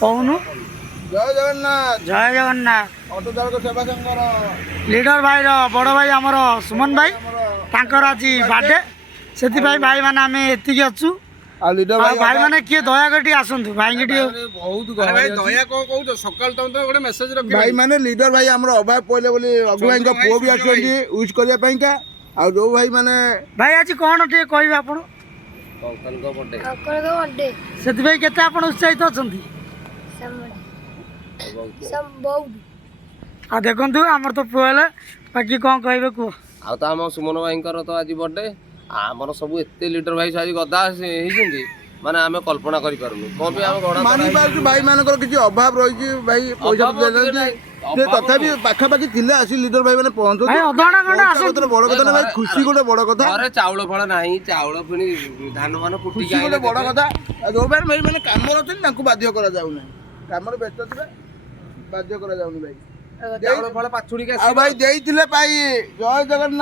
କହୁନୁ। ଜୟ ଜଗନ୍ନାଥ। ଜୟ ଜଗନ୍ନାଥ। ଅଟୋ ଚାଳକ ସେବା ସଂଘର ଲିଡର ଭାଇର ବଡ଼ ଭାଇ ଆମର ସୁମନ ଭାଇ, ତାଙ୍କର ଆଜି ବାର୍ଥଡେ, ସେଥିପାଇଁ ଭାଇମାନେ ଆମେ ଏତିକି ଅଛୁ। ଆଉ ଲିଡର ଆଉ ଭାଇମାନେ କିଏ ଦୟାକରି ଟିକେ ଆସନ୍ତୁ, ଭାଇଙ୍କି ଟିକେ ବହୁତ ଭାଇ ଦୟା କଣ କହୁଛ? ସକାଳୁ ତମେ ତ ଗୋଟେ ମେସେଜ ରଖିଲ। ଭାଇ ମାନେ ଲିଡର ଭାଇ ଆମର ଅଭାବ ପଇଲେ ବୋଲି ରଘୁ ଭାଇଙ୍କ ପୁଅ ବି ଆସୁଛନ୍ତି ୟୁଜ୍ କରିବା ପାଇଁକା। ଆଉ ଯୋଉ ଭାଇ ମାନେ ଭାଇ ଆଜି କ'ଣ ଟିକେ କହିବେ ଆପଣ? ସେଥିପାଇଁ କେତେ ଆପଣ ଉତ୍ସାହିତ ଅଛନ୍ତି? ଆଉ ଦେଖନ୍ତୁ ଆମର ତ ପୁଅ ହେଲେ, ବାକି କ'ଣ କହିବେ କୁହ? ଆଉ ତ ଆମ ସୁମନ ଭାଇଙ୍କର ତ ଆଜି ବର୍ଥଡେ। ଆମର ସବୁ ଏତେ ଲିଡର ଭାଇ ଆଜି ଗଦା ହେଇଛନ୍ତି, ମାନେ ଆମେ କଳ୍ପନା କରିପାରୁନୁ। କଣ ପାଇଁ ଆମେ ଗଡା ମାନି ପାରୁଛୁ ଭାଇ ମାନଙ୍କର କିଛି ଅଭାବ ରହିଛି, ଭାଇ ପଇସା ଦେଉନାହାନ୍ତି। ତଥାପି ପାଖାପାଖି ଥିଲେ ଆସି ଲିଡର ଭାଇ ମାନେ ପହଞ୍ଚନ୍ତି। ଭାଇ ଅଧଘଣ୍ଟା ଖଣ୍ଡେ ଆସନ୍ତୁ। ବଡ କଥା ନା ଭାଇ, ଖୁସି ଗୋଟେ ବଡ କଥା। ଘରେ ଚାଉଳ ଫଳ ନାହିଁ, ଚାଉଳ ପୁଣି ଧାନ ମାନ ଖୁସି ଗୋଟେ ବଡ କଥା। ଆଉ ଯୋଉ ଭାଇ ମାନେ କାମରେ ଅଛନ୍ତି ତାଙ୍କୁ ବାଧ୍ୟ କରାଯାଉନାହିଁ, କାମରେ ବ୍ୟସ୍ତ ଥିବେ ବାଧ୍ୟ କରାଯାଉନି ଭାଇ। ଚାଉଳ ଫଳ ପାଛୁଡିକି ଆଉ ଭାଇ ଦେଇଥିଲେ ଭାଇ। ଜୟ ଜଗନ୍ନାଥ।